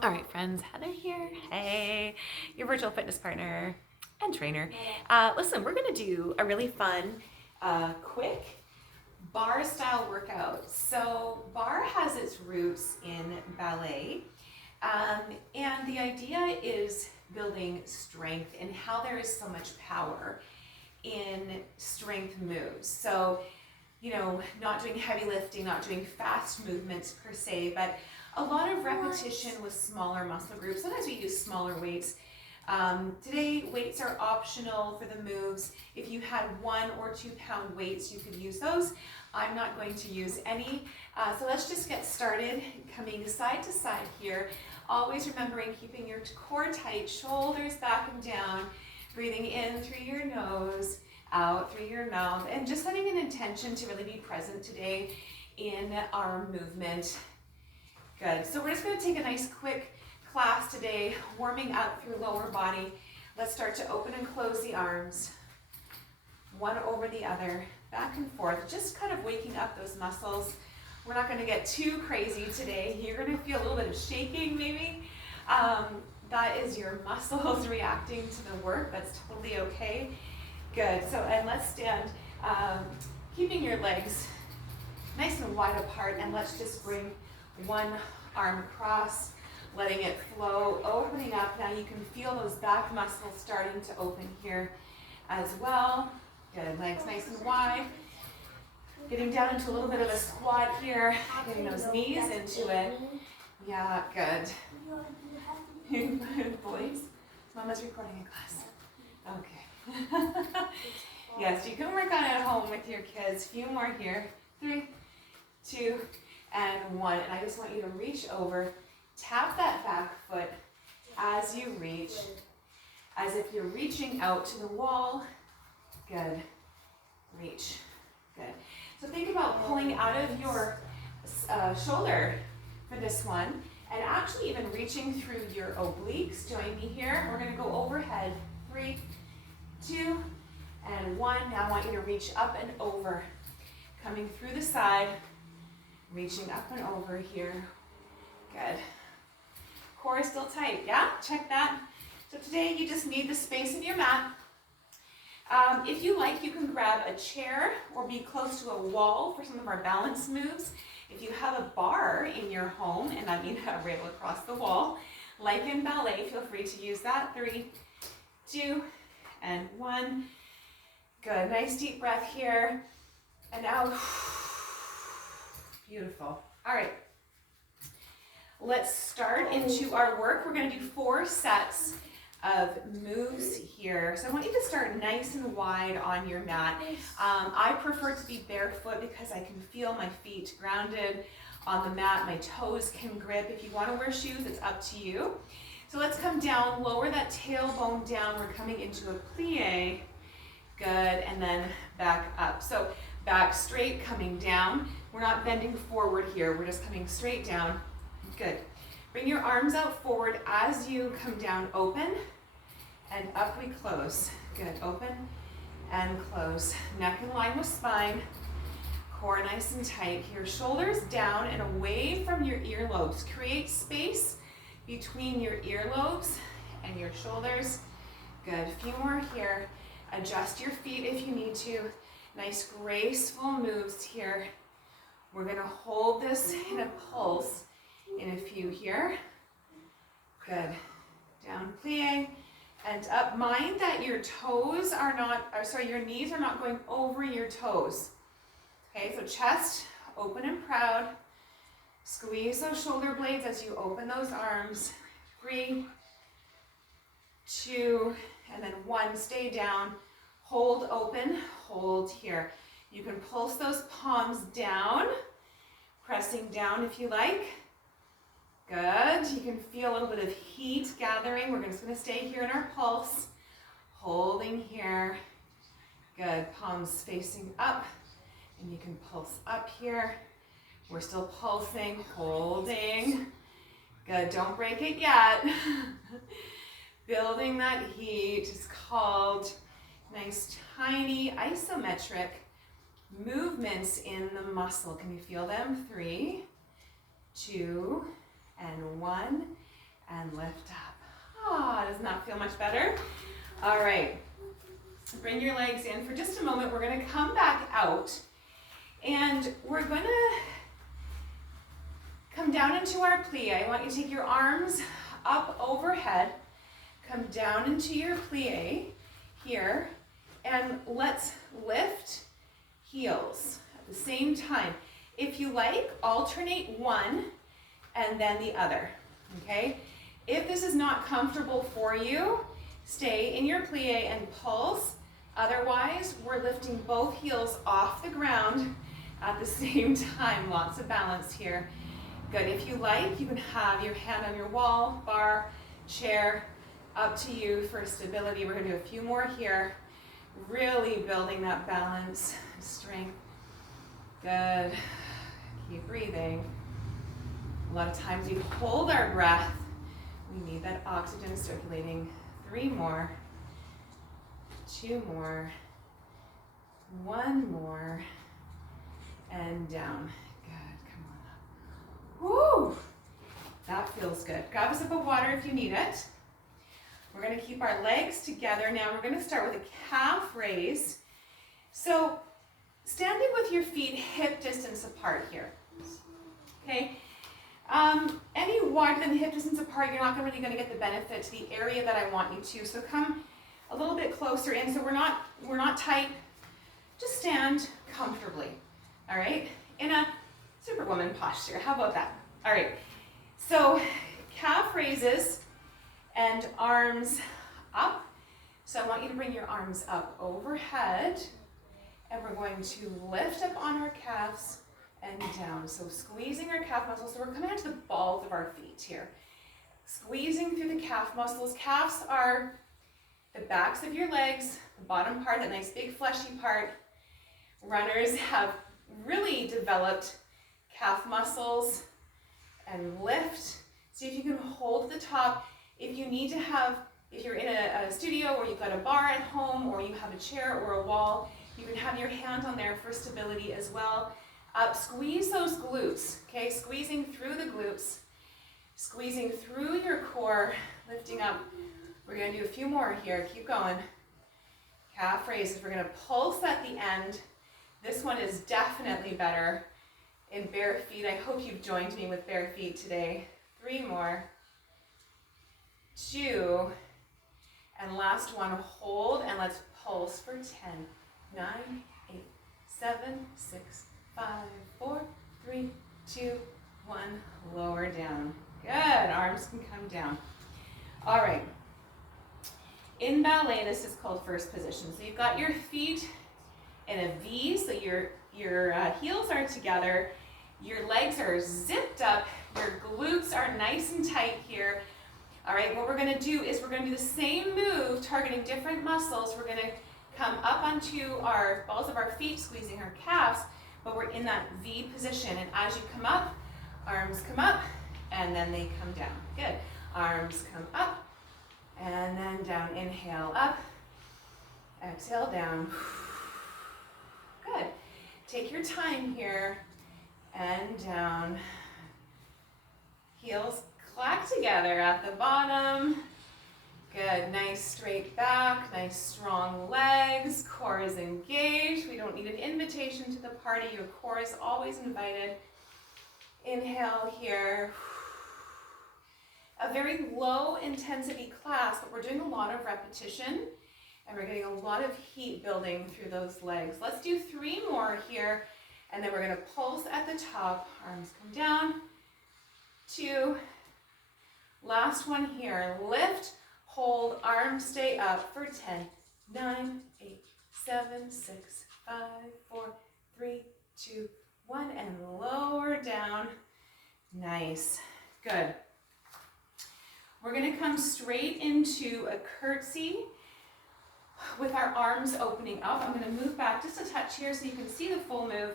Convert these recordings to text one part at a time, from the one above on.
All right, friends, Heather here. Hey, your virtual fitness partner and trainer. Listen, we're gonna do a really fun, quick bar style workout. So bar has its roots in ballet, and the idea is building strength and how there is so much power in strength moves. So, you know, not doing heavy lifting, not doing fast movements per se, but a lot of repetition with smaller muscle groups. Sometimes we use smaller weights. Today, weights are optional for the moves. If you had 1 or 2 pound weights, you could use those. I'm not going to use any. So let's just get started, coming side to side here. Always remembering keeping your core tight, shoulders back and down, breathing in through your nose, out through your mouth, and just setting an intention to really be present today in our movement. Good. So we're just going to take a nice quick class today, warming up through lower body. Let's start to open and close the arms, one over the other, back and forth, just kind of waking up those muscles. We're not going to get too crazy today. You're going to feel a little bit of shaking maybe. That is your muscles reacting to the work. That's totally okay. Good. So, and let's stand, keeping your legs nice and wide apart, and let's just bring one arm across, letting it flow, opening up. Now you can feel those back muscles starting to open here as well. Good, legs nice and wide. Getting down into a little bit of a squat here, getting those knees into it. Yeah, good. Boys, Mama's recording a class. Okay. Yes, you can work on it at home with your kids. A few more here. 3, 2, and 1. And I just want you to reach over, tap that back foot as you reach, as if you're reaching out to the wall. Good. Reach. Good. So think about pulling out of your shoulder for this one, and actually even reaching through your obliques. Join me here. We're going to go overhead. 3, 2, and 1. Now I want you to reach up and over, coming through the side, reaching up and over here. Good. Core is still tight, yeah? Check that. So today you just need the space in your mat. If you like, you can grab a chair or be close to a wall for some of our balance moves. If you have a bar in your home, and I mean a rail across the wall, like in ballet, feel free to use that. 3, 2, and 1. Good, nice deep breath here. And now, beautiful. All right, let's start into our work. We're going to do 4 sets of moves here. So I want you to start nice and wide on your mat. I prefer to be barefoot because I can feel my feet grounded on the mat. My toes can grip. If you want to wear shoes, it's up to you. So let's come down, lower that tailbone down. We're coming into a plie. Good, and then back up. So back straight, coming down. We're not bending forward here. We're just coming straight down. Good. Bring your arms out forward as you come down, open, and up we close. Good, open and close. Neck in line with spine, core nice and tight. Your shoulders down and away from your earlobes. Create space between your earlobes and your shoulders. Good, a few more here. Adjust your feet if you need to. Nice graceful moves here. We're gonna hold this in a pulse in a few here. Good. Down plie and up. Mind that your toes are not, your knees are not going over your toes. Okay, so chest open and proud. Squeeze those shoulder blades as you open those arms. 3, 2, and then 1. Stay down. Hold open, hold here. You can pulse those palms down, pressing down if you like. Good. You can feel a little bit of heat gathering. We're just going to stay here in our pulse. Holding here. Good. Palms facing up. And you can pulse up here. We're still pulsing, holding. Good. Don't break it yet. Building that heat is called nice tiny isometric movements in the muscle. Can you feel them? 3, 2, and 1. and lift up. Ah, doesn't that feel much better? All right, bring your legs in for just a moment. We're gonna come back out and we're gonna come down into our plie. I want you to take your arms up overhead, come down into your plie here, and let's lift heels at the same time. If you like, alternate one and then the other, okay? If this is not comfortable for you, stay in your plie and pulse. Otherwise, we're lifting both heels off the ground at the same time. Lots of balance here. Good. If you like, you can have your hand on your wall, bar, chair, up to you for stability. We're going to do a few more here. Really building that balance, strength. Good. Keep breathing. A lot of times we hold our breath. We need that oxygen circulating. 3 more. 2 more. 1 more. And down. Good. Come on up. Woo! That feels good. Grab a sip of water if you need it. We're going to keep our legs together. Now we're going to start with a calf raise. So standing with your feet hip distance apart here. Okay? Any wider than hip distance apart, you're not really going to get the benefit to the area that I want you to. So come a little bit closer in. So we're not tight. Just stand comfortably. All right? In a Superwoman posture. How about that? All right. So calf raises and arms up. So I want you to bring your arms up overhead, and we're going to lift up on our calves and down. So squeezing our calf muscles. So we're coming onto the balls of our feet here. Squeezing through the calf muscles. Calves are the backs of your legs, the bottom part, that nice big fleshy part. Runners have really developed calf muscles and lift. See if you can hold the top. If you need to have, if you're in a studio or you've got a bar at home or you have a chair or a wall, you can have your hand on there for stability as well. Up, squeeze those glutes, okay? Squeezing through the glutes, squeezing through your core, lifting up. We're gonna do a few more here, keep going. Calf raises, we're gonna pulse at the end. This one is definitely better in bare feet. I hope you've joined me with bare feet today. 3 more. 2. And last one, hold, and let's pulse for 10. 9, 8, 7, 6, 5, 4, 3, 2, 1. Lower down. Good. Arms can come down. All right. In ballet, this is called first position. So you've got your feet in a V, so your heels are together, your legs are zipped up, your glutes are nice and tight here. All right, what we're gonna do is we're gonna do the same move, targeting different muscles. We're gonna come up onto our balls of our feet, squeezing our calves, but we're in that V position. And as you come up, arms come up, and then they come down. Good. Arms come up, and then down. Inhale up, exhale down. Good. Take your time here, and down. Heels clack together at the bottom. Good. Nice straight back, nice strong legs. Core is engaged. We don't need an invitation to the party. Your core is always invited. Inhale here. A very low intensity class, but we're doing a lot of repetition and we're getting a lot of heat building through those legs. Let's do 3 more here, and then we're gonna pulse at the top. Arms come down. 2. Last one here. Lift, hold, arms stay up for 10, 9, 8, 7, 6, 5, 4, 3, 2, 1, and lower down. Nice. Good. We're going to come straight into a curtsy with our arms opening up. I'm going to move back just a touch here so you can see the full move.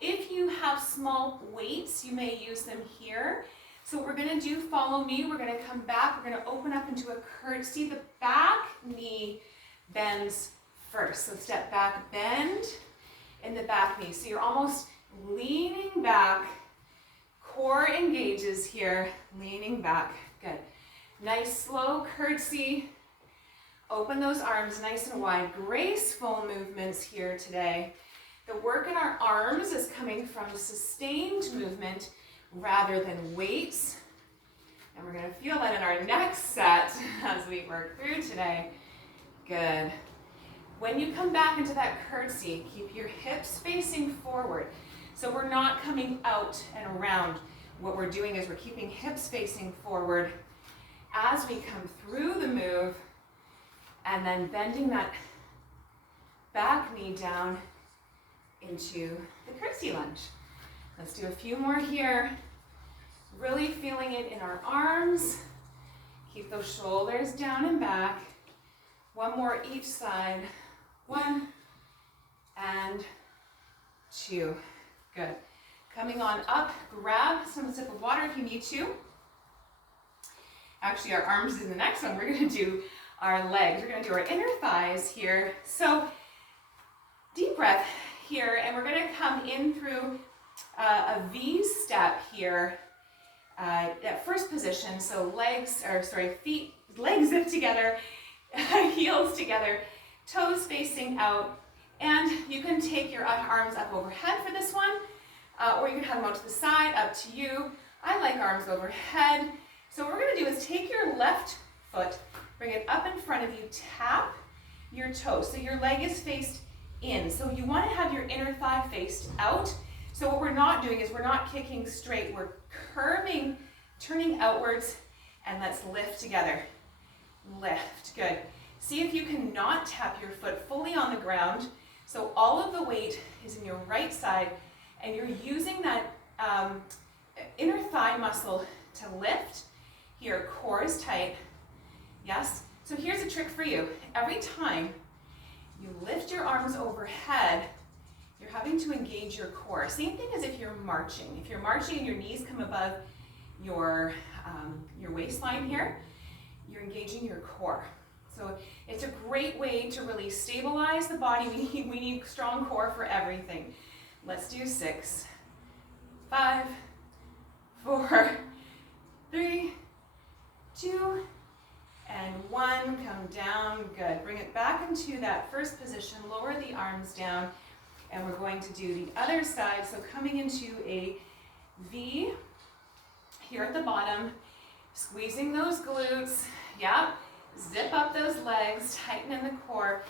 If you have small weights, you may use them here. So what we're going to do, follow me. We're going to come back. We're going to open up into a curtsy. The back knee bends first. So step back, bend in the back knee. So you're almost leaning back. Core engages here, leaning back. Good. Nice slow curtsy. Open those arms nice and wide. Graceful movements here today. The work in our arms is coming from sustained movement rather than weights. And we're going to feel that in our next set as we work through today. Good. When you come back into that curtsy, keep your hips facing forward. So we're not coming out and around. What we're doing is we're keeping hips facing forward as we come through the move, and then bending that back knee down into the curtsy lunge. Let's do a few more here. Really feeling it in our arms. Keep those shoulders down and back. One more each side. 1 and 2. Good. Coming on up, grab some sip of water if you need to. Actually, our arms is the next one. We're going to do our legs. We're going to do our inner thighs here. So deep breath here, and we're going to come in through a V step here. That first position, so feet, legs zip together, heels together, toes facing out, and you can take your arms up overhead for this one, or you can have them out to the side, up to you. I like arms overhead. So what we're going to do is take your left foot, bring it up in front of you, tap your toe. So your leg is faced in. So you want to have your inner thigh faced out. So what we're not doing is we're not kicking straight. We're curving, turning outwards, and let's lift together. Lift. Good. See if you can not tap your foot fully on the ground. So all of the weight is in your right side, and you're using that inner thigh muscle to lift. Here, core is tight. Yes? So here's a trick for you. Every time you lift your arms overhead, you're having to engage your core. Same thing as if you're marching. If you're marching and your knees come above your waistline here, you're engaging your core. So it's a great way to really stabilize the body. We need strong core for everything. Let's do 6, 5, 4, 3, 2, and 1. Come down. Good. Bring it back into that first position. Lower the arms down. And we're going to do the other side. So coming into a V here at the bottom. Squeezing those glutes. Yeah. Zip up those legs. Tighten in the core.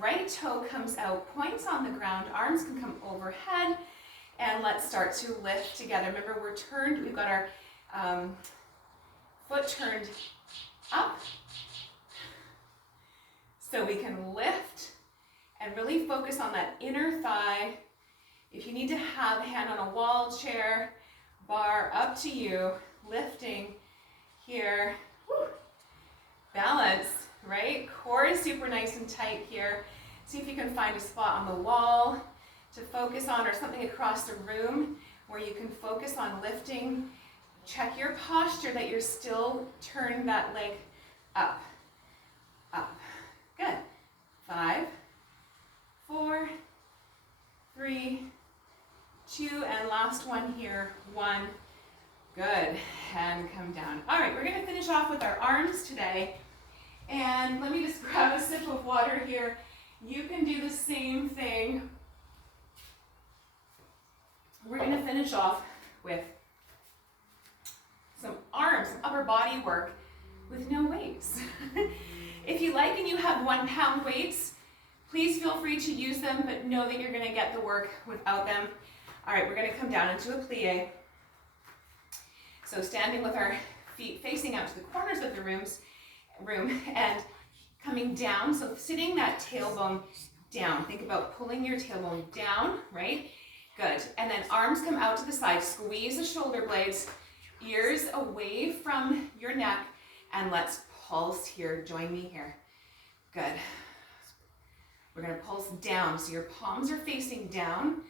Right toe comes out. Points on the ground. Arms can come overhead. And let's start to lift together. Remember, we're turned. We've got our foot turned up, so we can lift and really focus on that inner thigh. If you need to have a hand on a wall, chair, bar, up to you. Lifting here. Woo. Balance, right? Core is super nice and tight here. See if you can find a spot on the wall to focus on, or something across the room where you can focus on lifting. Check your posture that you're still turning that leg up, up. Good. 5, 4, 3, 2, and last one here. 1. Good. And come down. All right, we're going to finish off with our arms today. And let me just grab a sip of water here. You can do the same thing. We're going to finish off with some arms, some upper body work with no weights. If you like and you have 1 pound weights, please feel free to use them, but know that you're going to get the work without them. All right, we're going to come down into a plie. So standing with our feet facing out to the corners of the room and coming down. So sitting that tailbone down. Think about pulling your tailbone down, right? Good. And then arms come out to the side. Squeeze the shoulder blades. Ears away from your neck, and let's pulse here. Join me here. Good. We're going to pulse down, so your palms are facing down.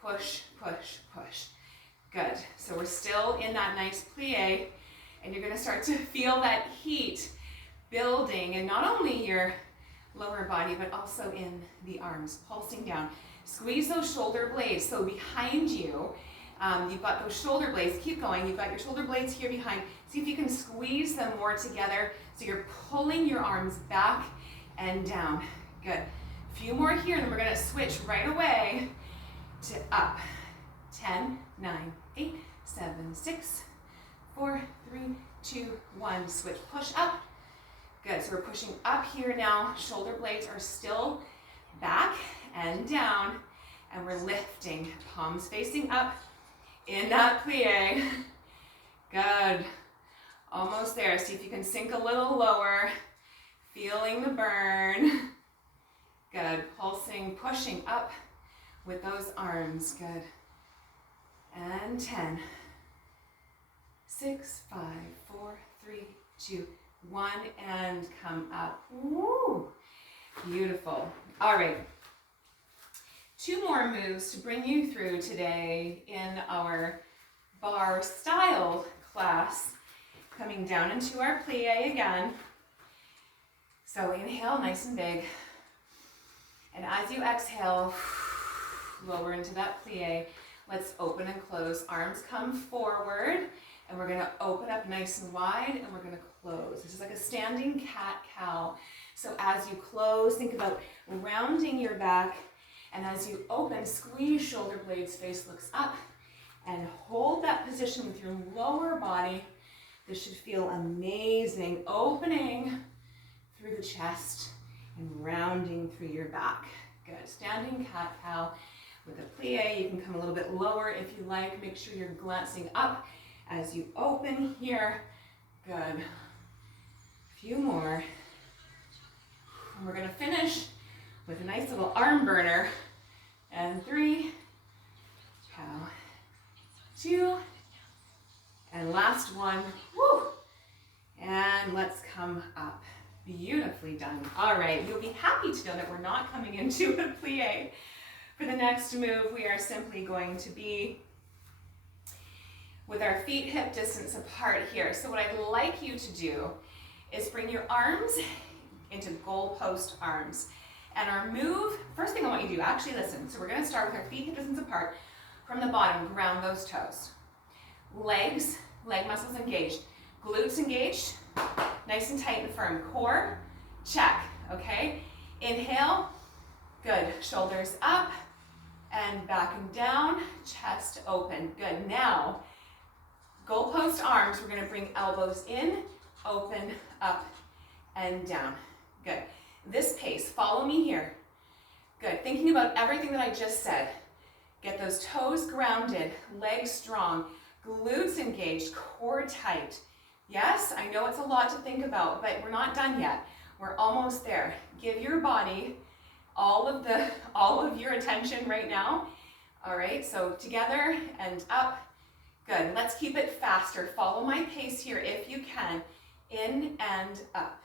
Push, push, push. Good. So we're still in that nice plie, and you're going to start to feel that heat building in not only your lower body, but also in the arms, pulsing down. Squeeze those shoulder blades. So behind you, You've got those shoulder blades. Keep going. You've got your shoulder blades here behind. See if you can squeeze them more together. So you're pulling your arms back and down. Good. A few more here, and then we're going to switch right away to up. 10, 9, 8, 7, 6, 4, 3, 2, 1. Switch, push up. Good. So we're pushing up here now. Shoulder blades are still back and down, and we're lifting. Palms facing up in that plie. Good. Almost there. See if you can sink a little lower. Feeling the burn. Good. Pulsing, pushing up with those arms. Good. And 10, 6, 5, 4, 3, 2, 1, and come up. Woo! Beautiful. All right. 2 more moves to bring you through today in our Barre-Style class. Coming down into our plie again. So inhale nice and big. And as you exhale, lower into that plie. Let's open and close. Arms come forward, and we're going to open up nice and wide, and we're going to close. This is like a standing cat-cow. So as you close, think about rounding your back, and as you open, squeeze shoulder blades, face looks up, and hold that position with your lower body. This should feel amazing. Opening through the chest and rounding through your back. Good. Standing cat-cow. With a plie, you can come a little bit lower if you like. Make sure you're glancing up as you open here. Good. A few more. And we're going to finish with a nice little arm burner. And 3, 2, and last one. Woo! And let's come up. Beautifully done. All right, you'll be happy to know that we're not coming into a plie. For the next move, we are simply going to be with our feet hip distance apart here. So what I'd like you to do is bring your arms into goalpost arms. And our move, first thing I want you to do, actually listen. So we're going to start with our feet hip distance apart. From the bottom, ground those toes. Legs, leg muscles engaged. Glutes engaged, nice and tight and firm. Core, check, okay? Inhale, good. Shoulders up and back and down, chest open. Good. Now, goalpost arms, we're going to bring elbows in, open, up, and down. Good. This pace, follow me here. Good. Thinking about everything that I just said. Get those toes grounded, legs strong, glutes engaged, core tight. Yes, I know it's a lot to think about, but we're not done yet. We're almost there. Give your body all of your attention right now. All right, so together and up. Good. Let's keep it faster. Follow my pace here if you can. In and up.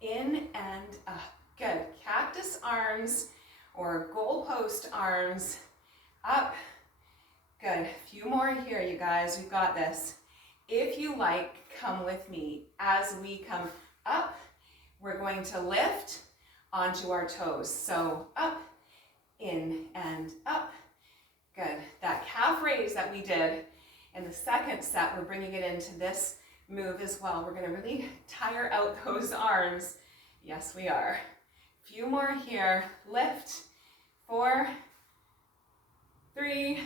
In and up. Good. Cactus arms or goalpost arms. Up. Good. A few more here, you guys. We've got this. If you like, come with me. As we come up, we're going to lift onto our toes. So up, in, and up. Good. That calf raise that we did in the second set, we're bringing it into this move as well. We're going to really tire out those arms. Yes, we are. A few more here. Lift. 4, 3,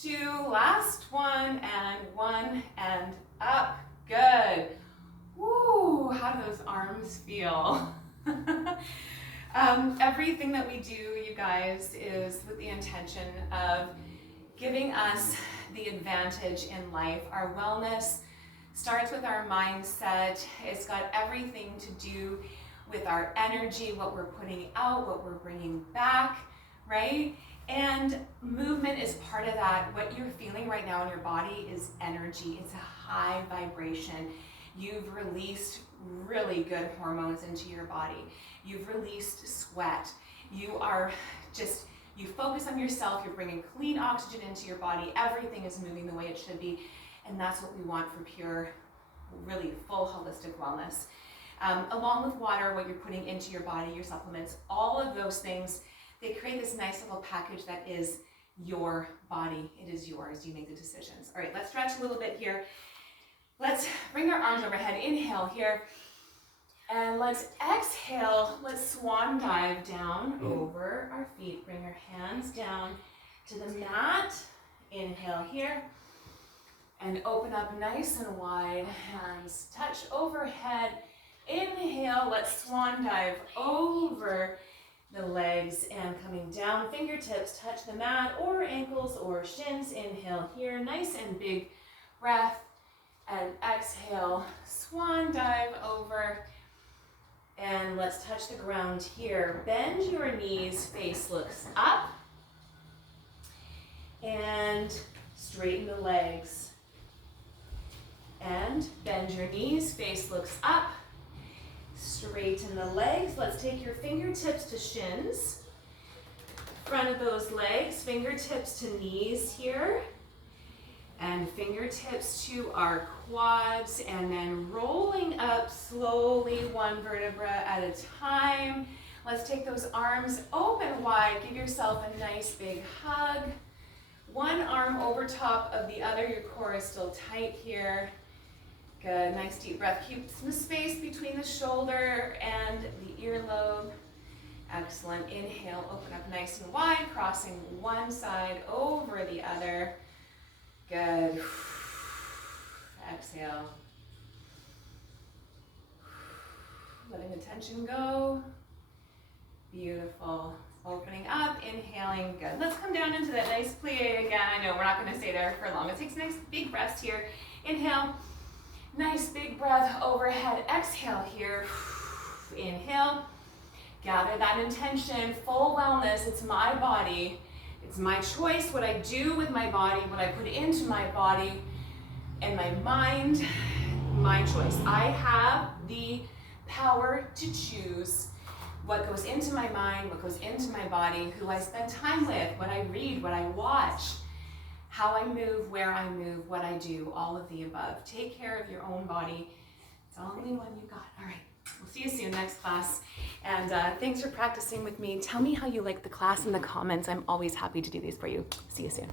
2, last one, and up. Good. Woo, how do those arms feel? Everything that we do, you guys, is with the intention of giving us the advantage in life. Our wellness starts with our mindset. It's got everything to do with our energy, what we're putting out, what we're bringing back, right? And movement is part of that. What you're feeling right now in your body is energy. It's a high vibration. You've released really good hormones into your body. You've released sweat. You focus on yourself. You're bringing clean oxygen into your body. Everything is moving the way it should be. And that's what we want for pure, really full holistic wellness. Along with water, what you're putting into your body, your supplements, all of those things, they create this nice little package that is your body. It is yours. You make the decisions. All right, let's stretch a little bit here. Let's bring our arms overhead. Inhale here. And let's exhale. Let's swan dive down over our feet. Bring our hands down to the mat. Inhale here. And open up nice and wide. Hands touch overhead. Inhale. Let's swan dive over the legs and coming down. Fingertips touch the mat or ankles or shins. Inhale here. Nice and big breath. And exhale. Swan dive over. And let's touch the ground here. Bend your knees, face looks up. And straighten the legs. And bend your knees, face looks up. Straighten the legs. Let's take your fingertips to shins. Front of those legs, fingertips to knees here. And fingertips to our quads, and then rolling up slowly, one vertebra at a time. Let's take those arms open wide. Give yourself a nice big hug. One arm over top of the other. Your core is still tight here. Good, nice deep breath. Keep some space between the shoulder and the earlobe. Excellent. Inhale, open up nice and wide, crossing one side over the other. Good. Exhale. Letting the tension go. Beautiful. Opening up, inhaling. Good. Let's come down into that nice plie again. I know we're not going to stay there for long. Let's take some nice big breaths here. Inhale. Nice big breath overhead. Exhale here. Inhale. Gather that intention. Full wellness. It's my body. It's my choice, what I do with my body, what I put into my body, and my mind, my choice. I have the power to choose what goes into my mind, what goes into my body, who I spend time with, what I read, what I watch, how I move, where I move, what I do, all of the above. Take care of your own body. It's the only one you got. All right. We'll see you soon, next class. And thanks for practicing with me. Tell me how you like the class in the comments. I'm always happy to do these for you. See you soon.